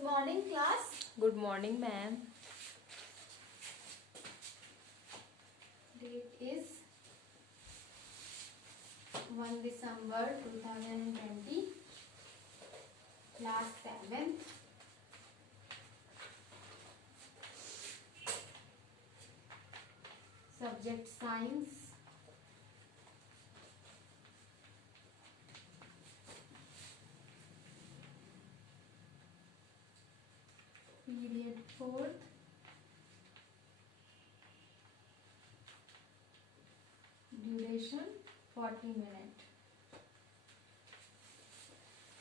Good morning, class. Good morning, ma'am. Date is 1 December 2020. Class 7th. Subject Science. Period 4th. Duration 40 minutes.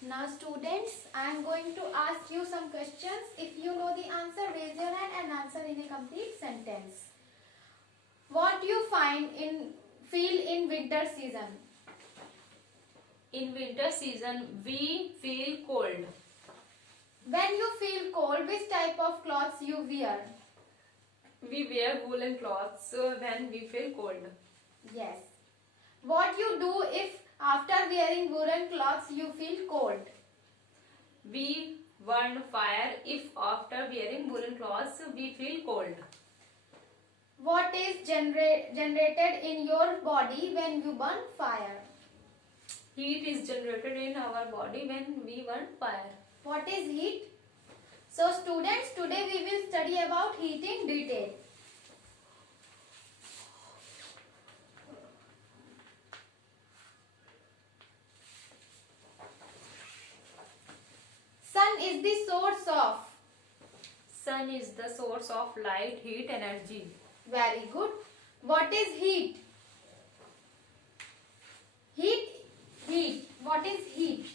Now students, I am going to ask you some questions. If you know the answer, raise your hand and answer in a complete sentence. What do you feel in winter season? In winter season, we feel cold. When you feel cold, which type of clothes you wear? We wear woolen clothes when we feel cold. Yes. What you do if after wearing woolen clothes you feel cold? We burn fire if after wearing woolen clothes we feel cold. What is generated in your body when you burn fire? Heat is generated in our body when we burn fire. What is heat? So students, today we will study about heat in detail. Sun is the source of. Sun is the source of light, heat, energy. Very good. What is heat? Heat. What is heat?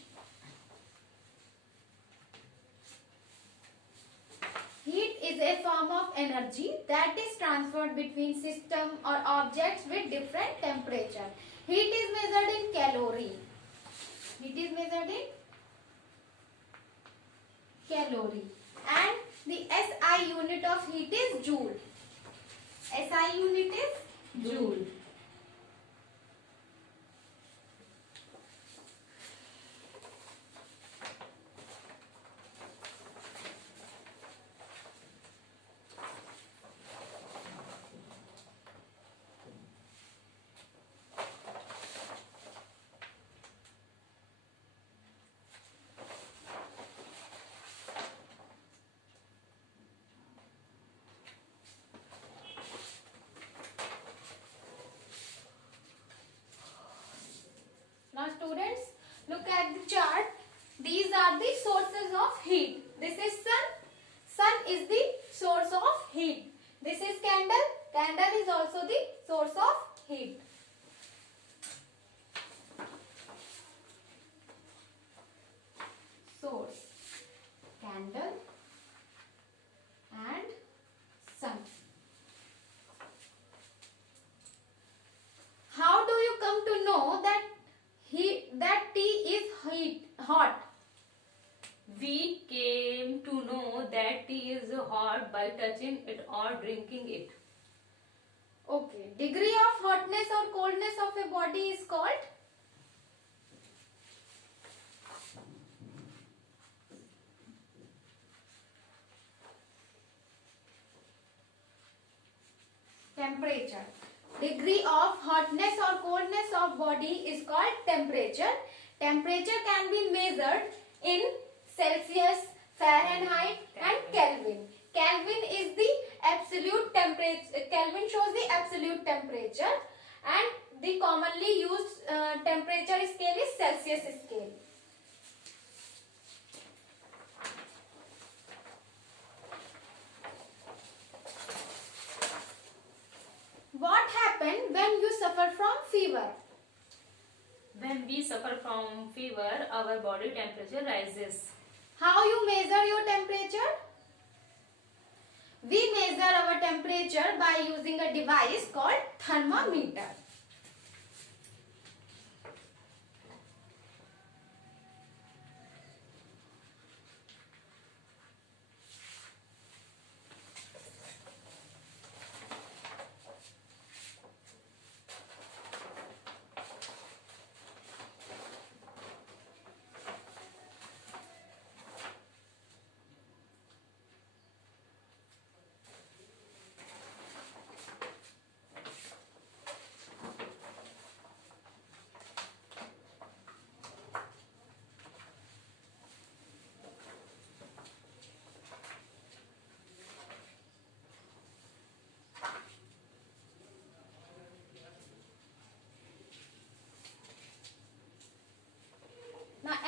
Heat is a form of energy that is transferred between system or objects with different temperature. Heat is measured in calorie. Heat is measured in calorie. And the SI unit of heat is joule. SI unit is joule. Now students, look at the chart. These are the sources of heat. This is sun. Sun is the source of heat. This is candle. Candle is also the source of heat. Source, candle and sun. How do you come to know that tea is hot? We came to know that tea is hot by touching it or drinking it. Okay. Degree of hotness or coldness of a body is called? Temperature. Degree of hotness or coldness of body is called temperature. Temperature can be measured in Celsius, Fahrenheit and Kelvin. Kelvin is the absolute temperature. Kelvin shows the absolute temperature and the commonly used temperature scale is Celsius scale. What happens when you suffer from fever? When we suffer from fever, our body temperature rises. How you measure your temperature? We measure our temperature by using a device called thermometer.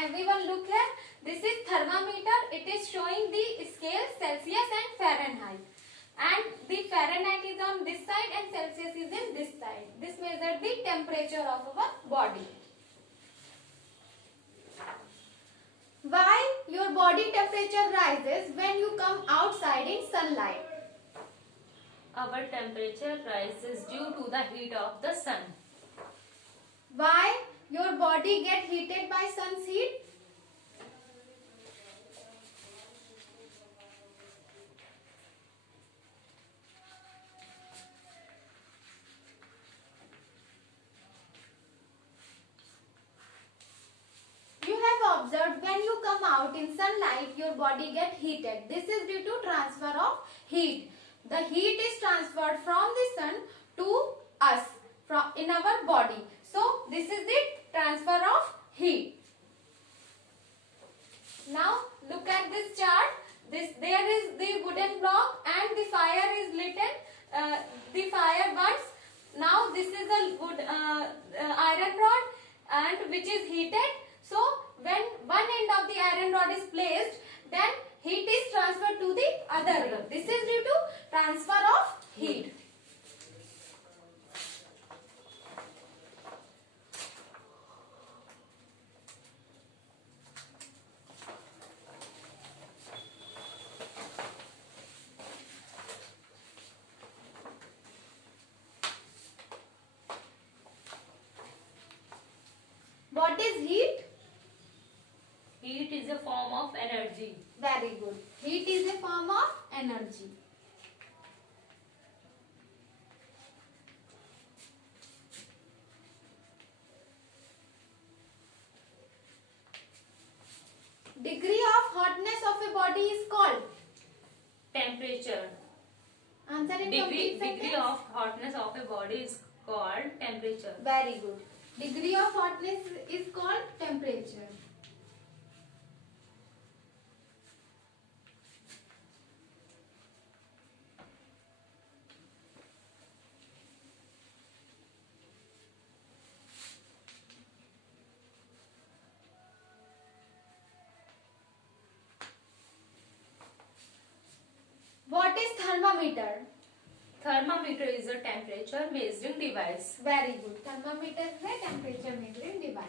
everyone look here. This is thermometer. It is showing the scale Celsius and Fahrenheit. And the Fahrenheit is on this side and Celsius is in this side. This measures the temperature of our body. Why your body temperature rises when you come outside in sunlight? Our temperature rises due to the heat of the sun. Why your body get heated by sun's heat? You have observed when you come out in sunlight, your body get heated. This is due to transfer of heat. The heat is transferred from the sun to us in our body. So this is the transfer of heat. Now look at this chart. There is the wooden block and the fire is lit. The fire burns. Now this is a wood iron rod and which is heated. So when one end of the iron rod is placed, then heat is transferred to the other end. This is due to transfer of heat. What is heat? Heat is a form of energy. Very good. Heat is a form of energy. Degree of hotness of a body is called? Temperature. Answer in complete Degree sentence. of hotness of a body is called temperature. Very good. Degree of hotness is called temperature. What is thermometer? Thermometer is a temperature measuring device. Very good. Thermometer is a temperature measuring device.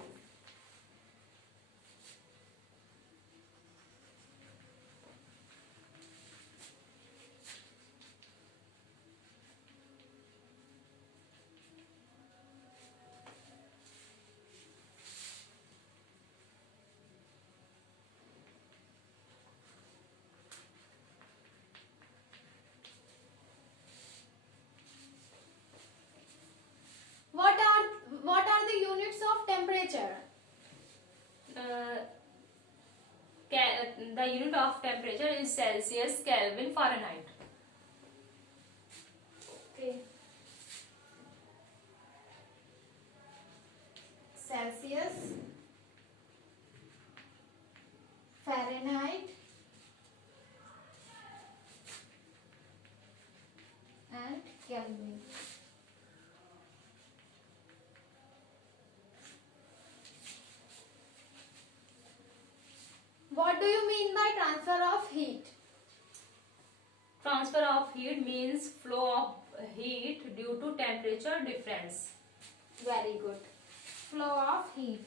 What are the units of temperature? The unit of temperature is Celsius, Kelvin, Fahrenheit. Okay. Celsius, Fahrenheit, and Kelvin. What do you mean by transfer of heat? Transfer of heat means flow of heat due to temperature difference. Very good. Flow of heat.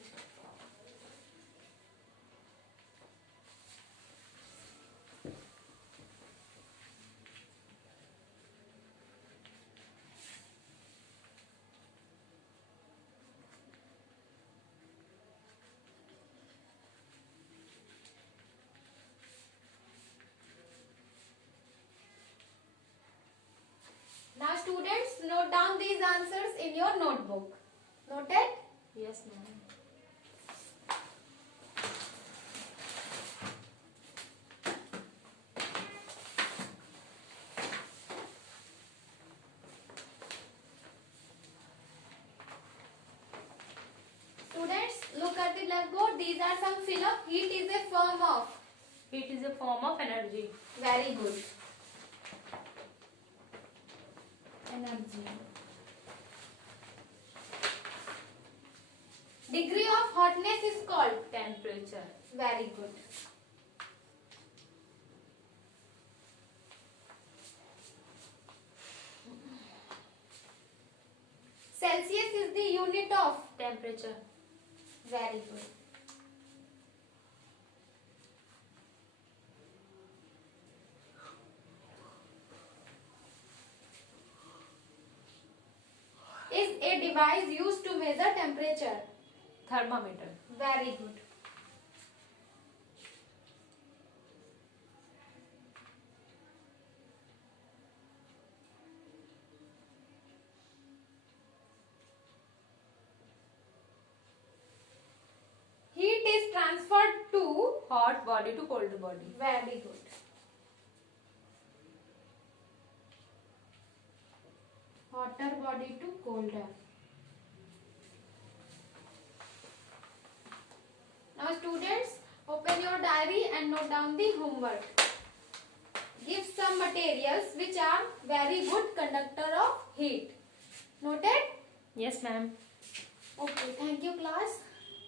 Now students, note down these answers in your notebook. Noted? Yes, ma'am. Students, look at the blackboard. These are some fill up. Heat is a form of. Heat is a form of energy. Very good. Energy. Degree of hotness is called temperature. very good. Celsius is the unit of Temperature. very good. Is a device used to measure temperature? Thermometer. Very good. Heat is transferred to Hot body to cold body. very good. Hotter body to colder. Now students, open your diary and note down the homework. Give some materials which are very good conductor of heat. Noted? Yes, ma'am. Okay, thank you class.